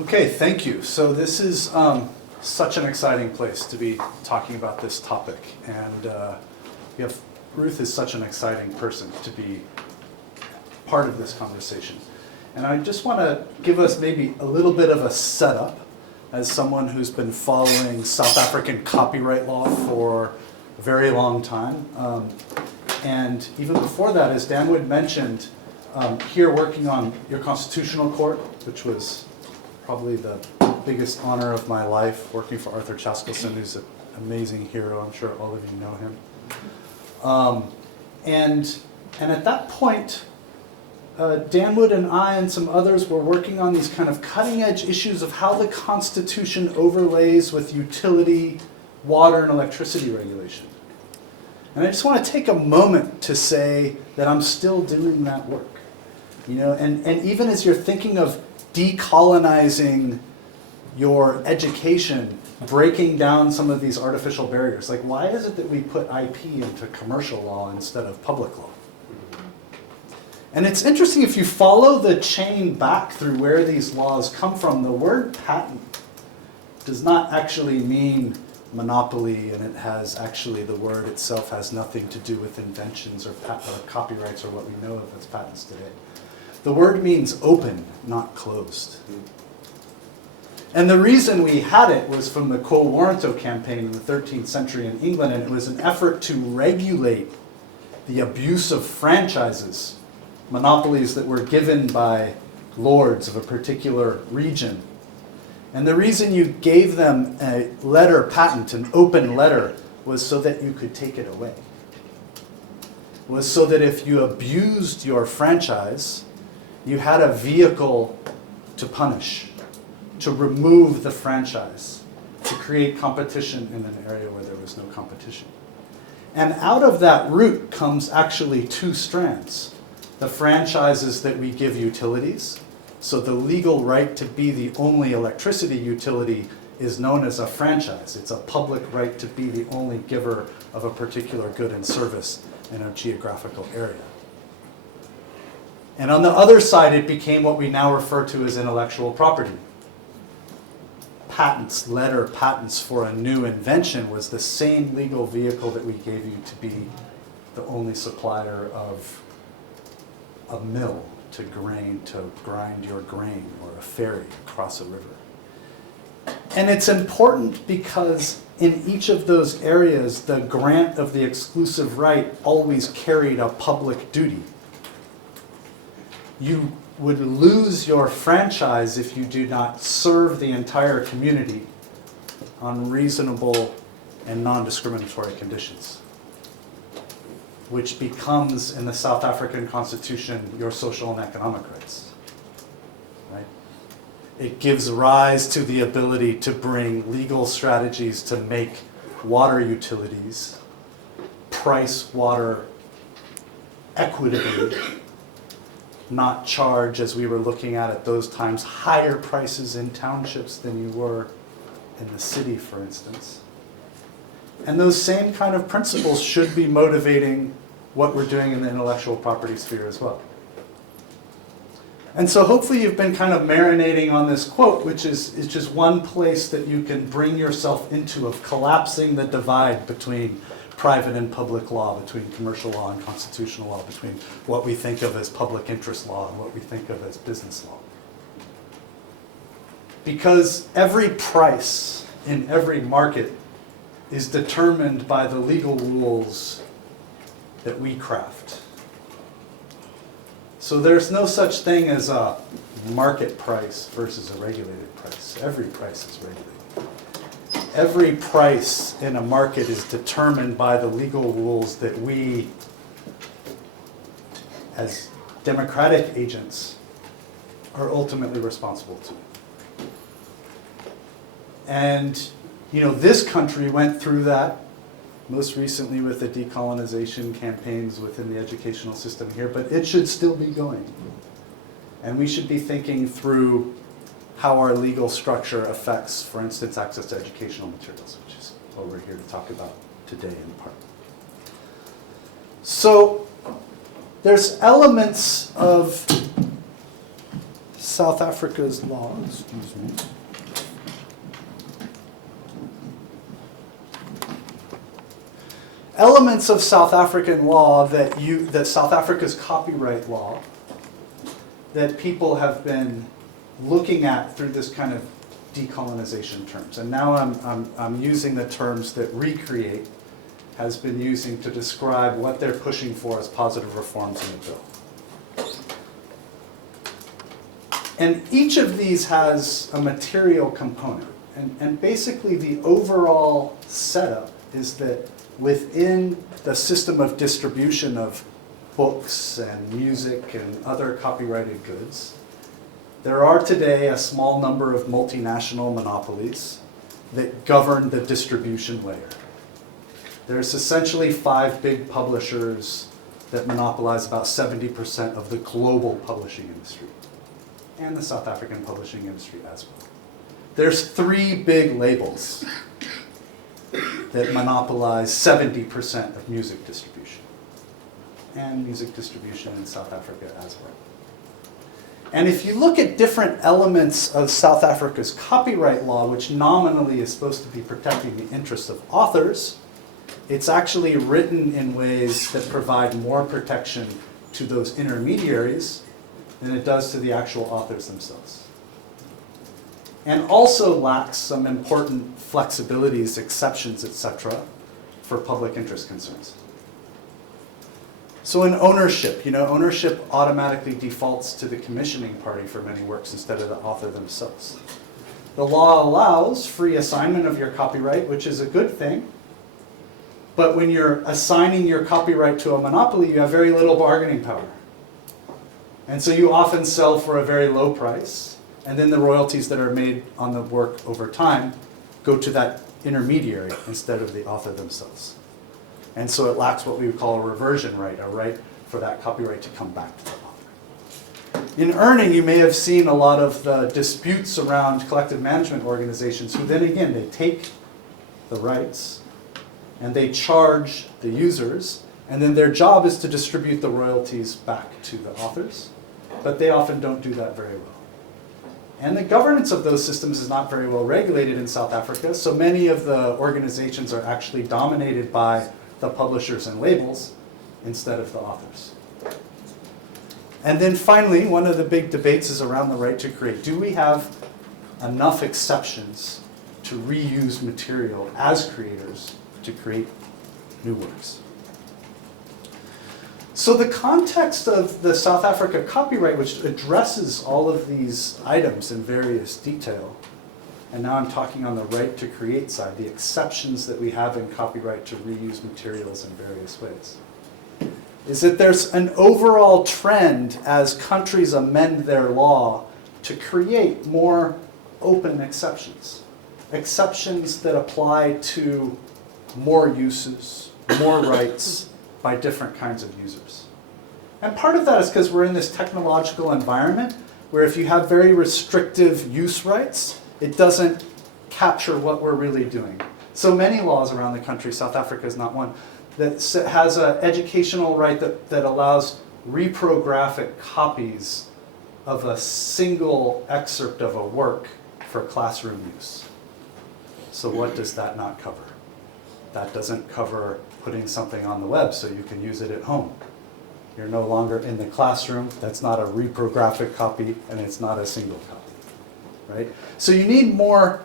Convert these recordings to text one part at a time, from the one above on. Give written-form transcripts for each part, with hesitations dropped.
Okay, thank you. So this is such an exciting place to be talking about this topic, and Ruth is such an exciting person to be part of this conversation. And I just want to give us maybe a little bit of a setup as someone who's been following South African copyright law for a very long time. And even before that, as Dan Wood mentioned, here working on your constitutional court, which was probably the biggest honor of my life, working for Arthur Chaskelson, who's an amazing hero. I'm sure all of you know him. And at that point, Dan Wood and I and some others were working on these kind of cutting edge issues of how the Constitution overlays with utility, water, and electricity regulation. And I just want to take a moment to say that I'm still doing that work. You know, and even as you're thinking of decolonizing your education, breaking down some of these artificial barriers, like why is it that we put IP into commercial law instead of public law? And it's interesting, if you follow the chain back through where these laws come from, the word patent does not actually mean monopoly, and it has actually, the word itself has nothing to do with inventions or copyrights or what we know of as patents today. The word means open, not closed. And the reason we had it was from the Quo Warranto campaign in the 13th century in England, and it was an effort to regulate the abuse of franchises, monopolies that were given by lords of a particular region. And the reason you gave them a letter patent, an open letter, was so that you could take it away. It was so that if you abused your franchise, you had a vehicle to punish, to remove the franchise, to create competition in an area where there was no competition. And out of that root comes actually two strands. The franchises that we give utilities, so the legal right to be the only electricity utility is known as a franchise. It's a public right to be the only giver of a particular good and service in a geographical area. And on the other side, it became what we now refer to as intellectual property. Patents, letter patents for a new invention was the same legal vehicle that we gave you to be the only supplier of a mill to grind your grain, or a ferry across a river. And it's important because in each of those areas, the grant of the exclusive right always carried a public duty. You would lose your franchise if you do not serve the entire community on reasonable and non-discriminatory conditions, which becomes, in the South African Constitution, your social and economic rights. Right? It gives rise to the ability to bring legal strategies to make water utilities price water equitably, not charge, as we were looking at those times, higher prices in townships than you were in the city, for instance. And those same kind of principles should be motivating what we're doing in the intellectual property sphere as well. And so hopefully you've been kind of marinating on this quote, which is just one place that you can bring yourself into, of collapsing the divide between private and public law, between commercial law and constitutional law, between what we think of as public interest law and what we think of as business law. Because every price in every market is determined by the legal rules that we craft. So there's no such thing as a market price versus a regulated price. Every price is regulated. Every price in a market is determined by the legal rules that we, as democratic agents, are ultimately responsible to. And, you know, this country went through that most recently with the decolonization campaigns within the educational system here, but it should still be going. And we should be thinking through how our legal structure affects, for instance, access to educational materials, which is what we're here to talk about today in part. So there's elements of South Africa's law, excuse me. Elements of South African law that South Africa's copyright law that people have been looking at through this kind of decolonization terms. And now I'm using the terms that Recreate has been using to describe what they're pushing for as positive reforms in the bill. And each of these has a material component. And basically the overall setup is that within the system of distribution of books and music and other copyrighted goods, there are today a small number of multinational monopolies that govern the distribution layer. There's essentially 5 big publishers that monopolize about 70% of the global publishing industry, and the South African publishing industry as well. There's 3 big labels that monopolize 70% of music distribution, and music distribution in South Africa as well. And if you look at different elements of South Africa's copyright law, which nominally is supposed to be protecting the interests of authors, it's actually written in ways that provide more protection to those intermediaries than it does to the actual authors themselves. And also lacks some important flexibilities, exceptions, etc., for public interest concerns. So in ownership, ownership automatically defaults to the commissioning party for many works instead of the author themselves. The law allows free assignment of your copyright, which is a good thing. But when you're assigning your copyright to a monopoly, you have very little bargaining power. And so you often sell for a very low price, and then the royalties that are made on the work over time go to that intermediary instead of the author themselves. And so it lacks what we would call a reversion right, a right for that copyright to come back to the author. In earning, you may have seen a lot of the disputes around collective management organizations who then again, they take the rights and they charge the users, and then their job is to distribute the royalties back to the authors, but they often don't do that very well. And the governance of those systems is not very well regulated in South Africa, so many of the organizations are actually dominated by the publishers and labels instead of the authors. And then finally, one of the big debates is around the right to create. Do we have enough exceptions to reuse material as creators to create new works? So the context of the South Africa copyright, which addresses all of these items in various detail, and now I'm talking on the right to create side, the exceptions that we have in copyright to reuse materials in various ways, is that there's an overall trend as countries amend their law to create more open exceptions. Exceptions that apply to more uses, more rights by different kinds of users. And part of that is because we're in this technological environment where if you have very restrictive use rights, it doesn't capture what we're really doing. So many laws around the country, South Africa is not one, that has an educational right that allows reprographic copies of a single excerpt of a work for classroom use. So what does that not cover? That doesn't cover putting something on the web so you can use it at home. You're no longer in the classroom. That's not a reprographic copy, and it's not a single copy, right? So you need more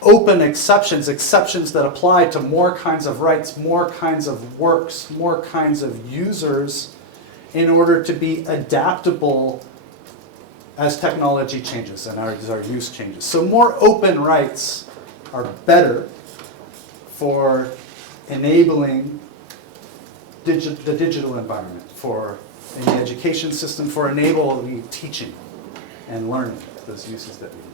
open exceptions that apply to more kinds of rights, more kinds of works, more kinds of users in order to be adaptable as technology changes and as our use changes. So more open rights are better for enabling the digital environment, for in the education system, for enabling teaching and learning, those uses that we need.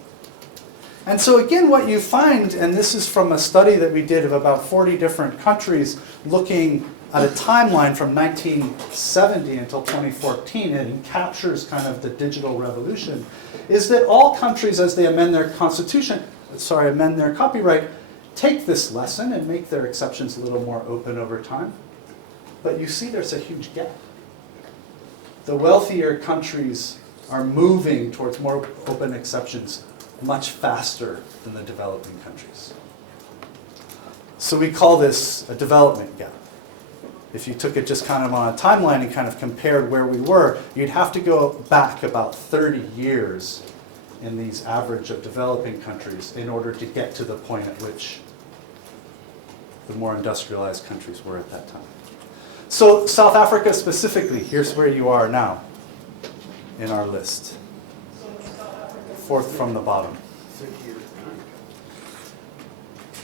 And so again, what you find, and this is from a study that we did of about 40 different countries looking at a timeline from 1970 until 2014, and it captures kind of the digital revolution, is that all countries, as they amend their amend their copyright, take this lesson and make their exceptions a little more open over time. But you see there's a huge gap. The wealthier countries are moving towards more open exceptions much faster than the developing countries. So we call this a development gap. If you took it just kind of on a timeline and kind of compared where we were, you'd have to go back about 30 years in these average of developing countries in order to get to the point at which the more industrialized countries were at that time. So South Africa specifically, here's where you are now in our list. Fourth from the bottom.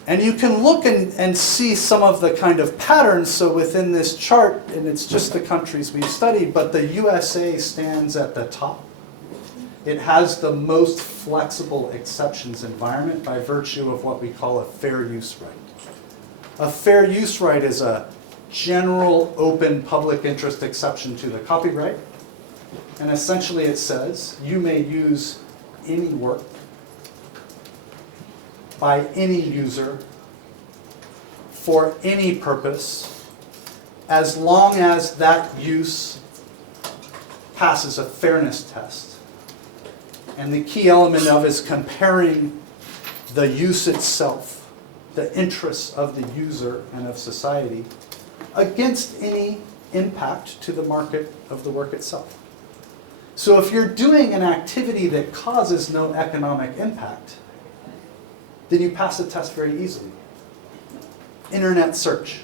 And you can look and see some of the kind of patterns. So within this chart, and it's just the countries we've studied, but the USA stands at the top. It has the most flexible exceptions environment by virtue of what we call a fair use right. A fair use right is a general open public interest exception to the copyright. And essentially it says you may use any work by any user for any purpose as long as that use passes a fairness test. And the key element of is comparing the use itself, the interests of the user and of society, against any impact to the market of the work itself. So if you're doing an activity that causes no economic impact, then you pass the test very easily. Internet search.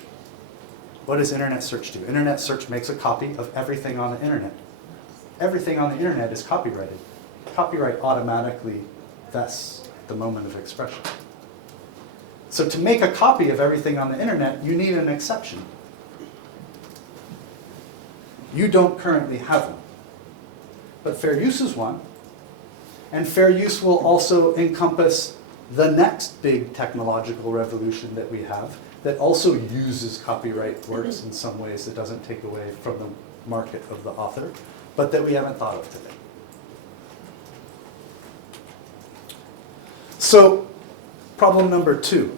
What does internet search do? Internet search makes a copy of everything on the internet. Everything on the internet is copyrighted. Copyright automatically vests at the moment of expression. So to make a copy of everything on the internet, you need an exception. You don't currently have one. But fair use is one. And fair use will also encompass the next big technological revolution that we have that also uses copyright works in some ways that doesn't take away from the market of the author, but that we haven't thought of today. So, problem number 2.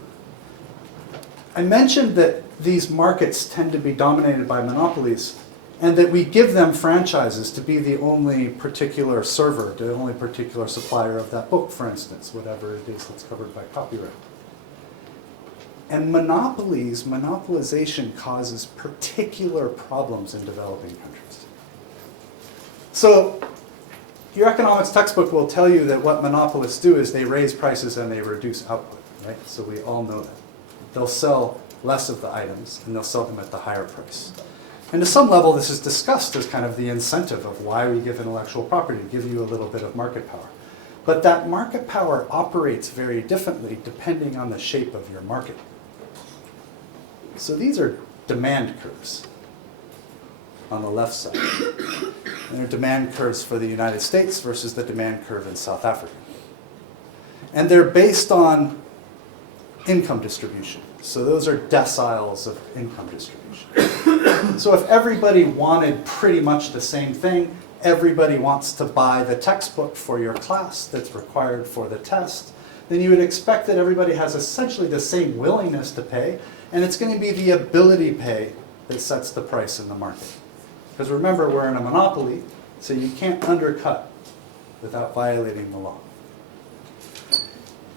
I mentioned that these markets tend to be dominated by monopolies, and that we give them franchises to be the only particular server, the only particular supplier of that book, for instance, whatever it is that's covered by copyright. And monopolization causes particular problems in developing countries. So your economics textbook will tell you that what monopolists do is they raise prices and they reduce output, right? So we all know that. They'll sell less of the items and they'll sell them at the higher price. And to some level, this is discussed as kind of the incentive of why we give intellectual property, to give you a little bit of market power. But that market power operates very differently depending on the shape of your market. So these are demand curves on the left side. And they're demand curves for the United States versus the demand curve in South Africa. And they're based on income distribution. So those are deciles of income distribution. So if everybody wanted pretty much the same thing, everybody wants to buy the textbook for your class that's required for the test, then you would expect that everybody has essentially the same willingness to pay, and it's going to be the ability pay that sets the price in the market. Because remember, we're in a monopoly, so you can't undercut without violating the law.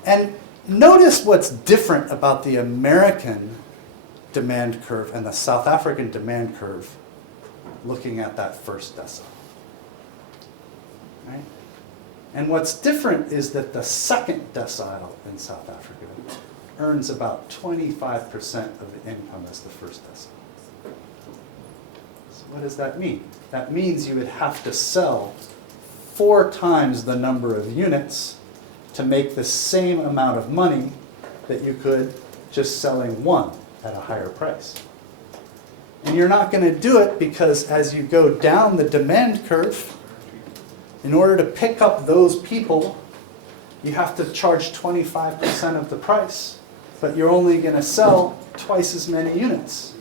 And notice what's different about the American demand curve and the South African demand curve looking at that first decile. Right? And what's different is that the second decile in South Africa earns about 25% of the income as the first decile. So what does that mean? That means you would have to sell 4 times the number of units to make the same amount of money that you could just selling one at a higher price. And you're not going to do it because as you go down the demand curve, in order to pick up those people, you have to charge 25% of the price, but you're only going to sell twice as many units.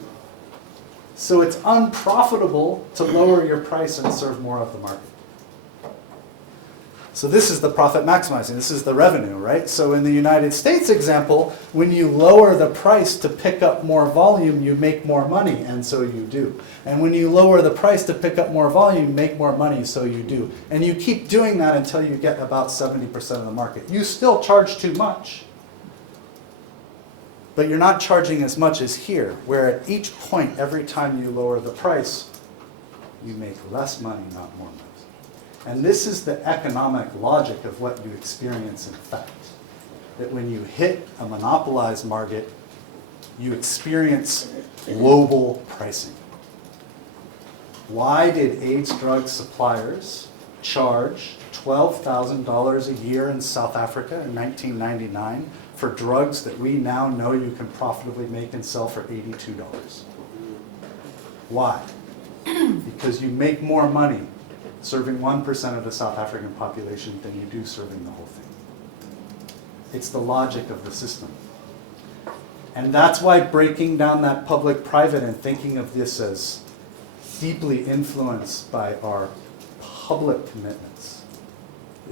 So it's unprofitable to lower your price and serve more of the market. So So this is the profit maximizing, this is the revenue, right? So in the United States example, when you lower the price to pick up more volume, you make more money, and so you do. And when you lower the price to pick up more volume, you make more money, so you do. And you keep doing that until you get about 70% of the market. You still charge too much, but you're not charging as much as here, where at each point, every time you lower the price, you make less money, not more money. And this is the economic logic of what you experience in fact. That when you hit a monopolized market, you experience global pricing. Why did AIDS drug suppliers charge $12,000 a year in South Africa in 1999 for drugs that we now know you can profitably make and sell for $82? Why? Because you make more money serving 1% of the South African population than you do serving the whole thing. It's the logic of the system. And that's why breaking down that public-private and thinking of this as deeply influenced by our public commitments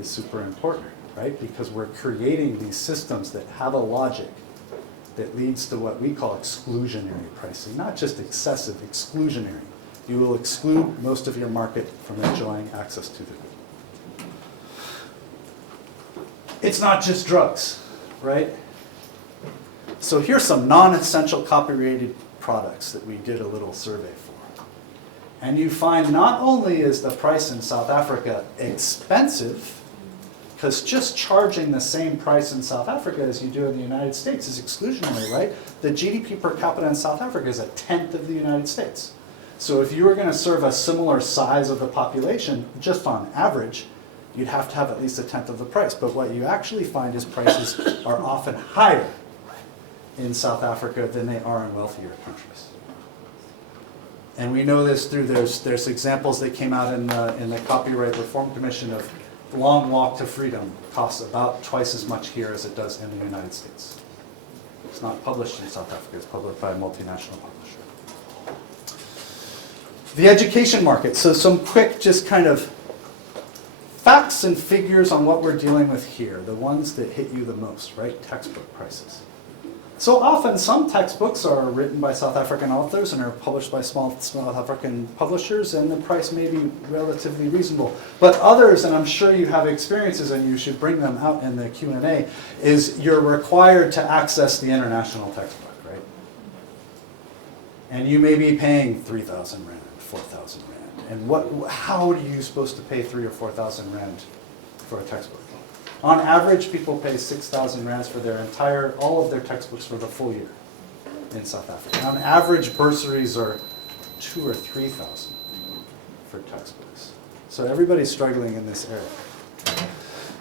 is super important, right? Because we're creating these systems that have a logic that leads to what we call exclusionary pricing, not just excessive, exclusionary. You will exclude most of your market from enjoying access to the good. It's not just drugs, right? So here's some non-essential copyrighted products that we did a little survey for. And you find not only is the price in South Africa expensive, because just charging the same price in South Africa as you do in the United States is exclusionary, right? The GDP per capita in South Africa is 1/10 of the United States. So if you were going to serve a similar size of the population, just on average, you'd have to have at least 1/10 of the price. But what you actually find is prices are often higher in South Africa than they are in wealthier countries. And we know this through, there's examples that came out in the Copyright Reform Commission of Long Walk to Freedom costs about twice as much here as it does in the United States. It's not published in South Africa, it's published by a multinational publisher. The education market, so some quick just kind of facts and figures on what we're dealing with here, the ones that hit you the most, right? Textbook prices. So often some textbooks are written by South African authors and are published by small South African publishers, and the price may be relatively reasonable. But others, and I'm sure you have experiences and you should bring them out in the Q&A, is you're required to access the international textbook, right? And you may be paying 3,000 Rand. 4,000 Rand. And how are you supposed to pay 3,000 or 4,000 Rand for a textbook? On average, people pay 6,000 Rands for all of their textbooks for the full year in South Africa. On average, bursaries are 2,000 or 3,000 for textbooks. So everybody's struggling in this area.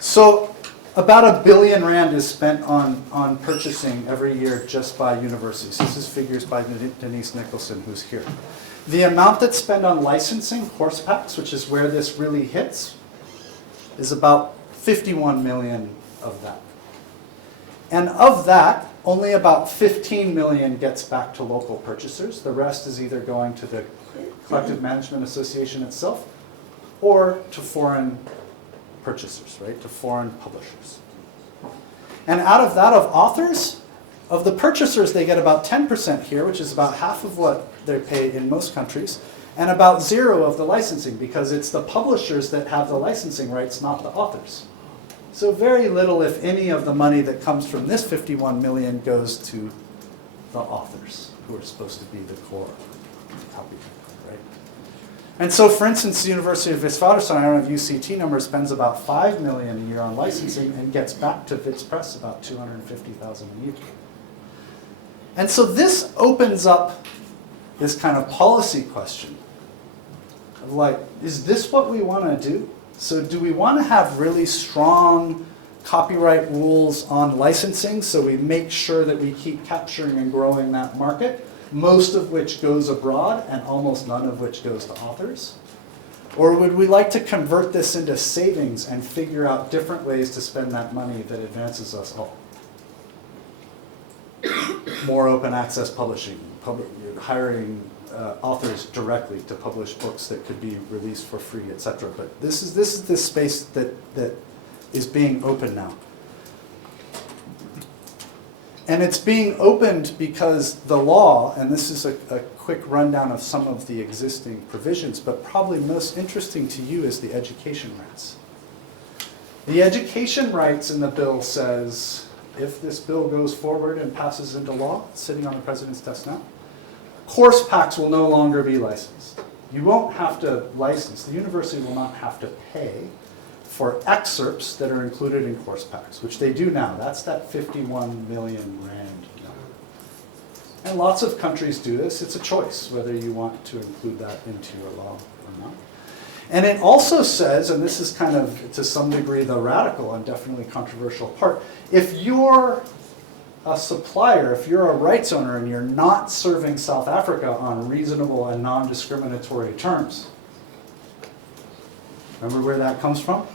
So about R1 billion is spent on purchasing every year just by universities. This is figures by Denise Nicholson, who's here. The amount that's spent on licensing, course packs, which is where this really hits, is about 51 million of that. And of that, only about 15 million gets back to local purchasers. The rest is either going to the Collective Management Association itself or to foreign purchasers, right, to foreign publishers. And out of that, of authors, of the purchasers, they get about 10% here, which is about half of what they pay in most countries, and about 0 of the licensing, because it's the publishers that have the licensing rights, not the authors. So very little, if any, of the money that comes from this 51 million goes to the authors, who are supposed to be the core copyright, right? And so, for instance, the University of Witwatersrand, I don't know if UCT number, spends about 5 million a year on licensing and gets back to Wits Press about 250,000 a year. And so this opens up this kind of policy question of like, is this what we want to do? So do we want to have really strong copyright rules on licensing so we make sure that we keep capturing and growing that market, most of which goes abroad and almost none of which goes to authors? Or would we like to convert this into savings and figure out different ways to spend that money that advances us all? More open access publishing, hiring authors directly to publish books that could be released for free, etc. But this is the space that is being opened now. And it's being opened because the law, and this is a quick rundown of some of the existing provisions, but probably most interesting to you is the education rights. The education rights in the bill says, if this bill goes forward and passes into law, sitting on the president's desk now, course packs will no longer be licensed. You won't have to license, the university will not have to pay for excerpts that are included in course packs, which they do now. That's that 51 million rand number. And lots of countries do this. It's a choice whether you want to include that into your law or not. And it also says, and this is kind of to some degree the radical and definitely controversial part, if you're a supplier, if you're a rights owner and you're not serving South Africa on reasonable and non-discriminatory terms, remember where that comes from?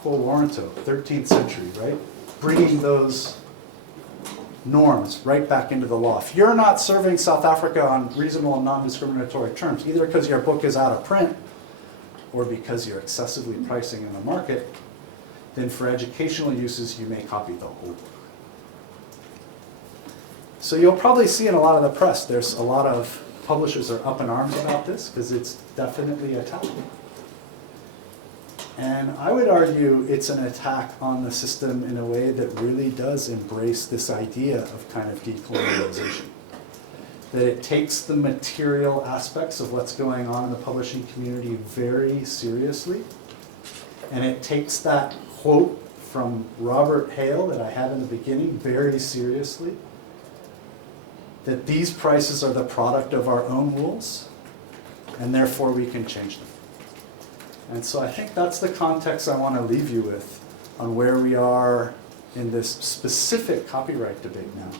Quo warranto, 13th century, right? Bringing those norms right back into the law. If you're not serving South Africa on reasonable and non-discriminatory terms, either because your book is out of print or because you're excessively pricing in the market, then for educational uses, you may copy the whole book. So you'll probably see in a lot of the press, there's a lot of publishers are up in arms about this because it's definitely a attack. And I would argue it's an attack on the system in a way that really does embrace this idea of kind of decolonialization. That it takes the material aspects of what's going on in the publishing community very seriously. And it takes that quote from Robert Hale that I had in the beginning very seriously. That these prices are the product of our own rules, and therefore we can change them. And so I think that's the context I want to leave you with on where we are in this specific copyright debate now,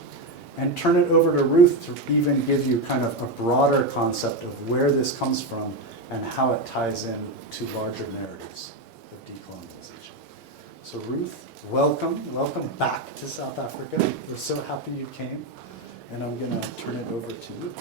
and turn it over to Ruth to even give you kind of a broader concept of where this comes from and how it ties in to larger narratives of decolonization. So Ruth, welcome. Welcome back to South Africa. We're so happy you came, and I'm going to turn it over to you.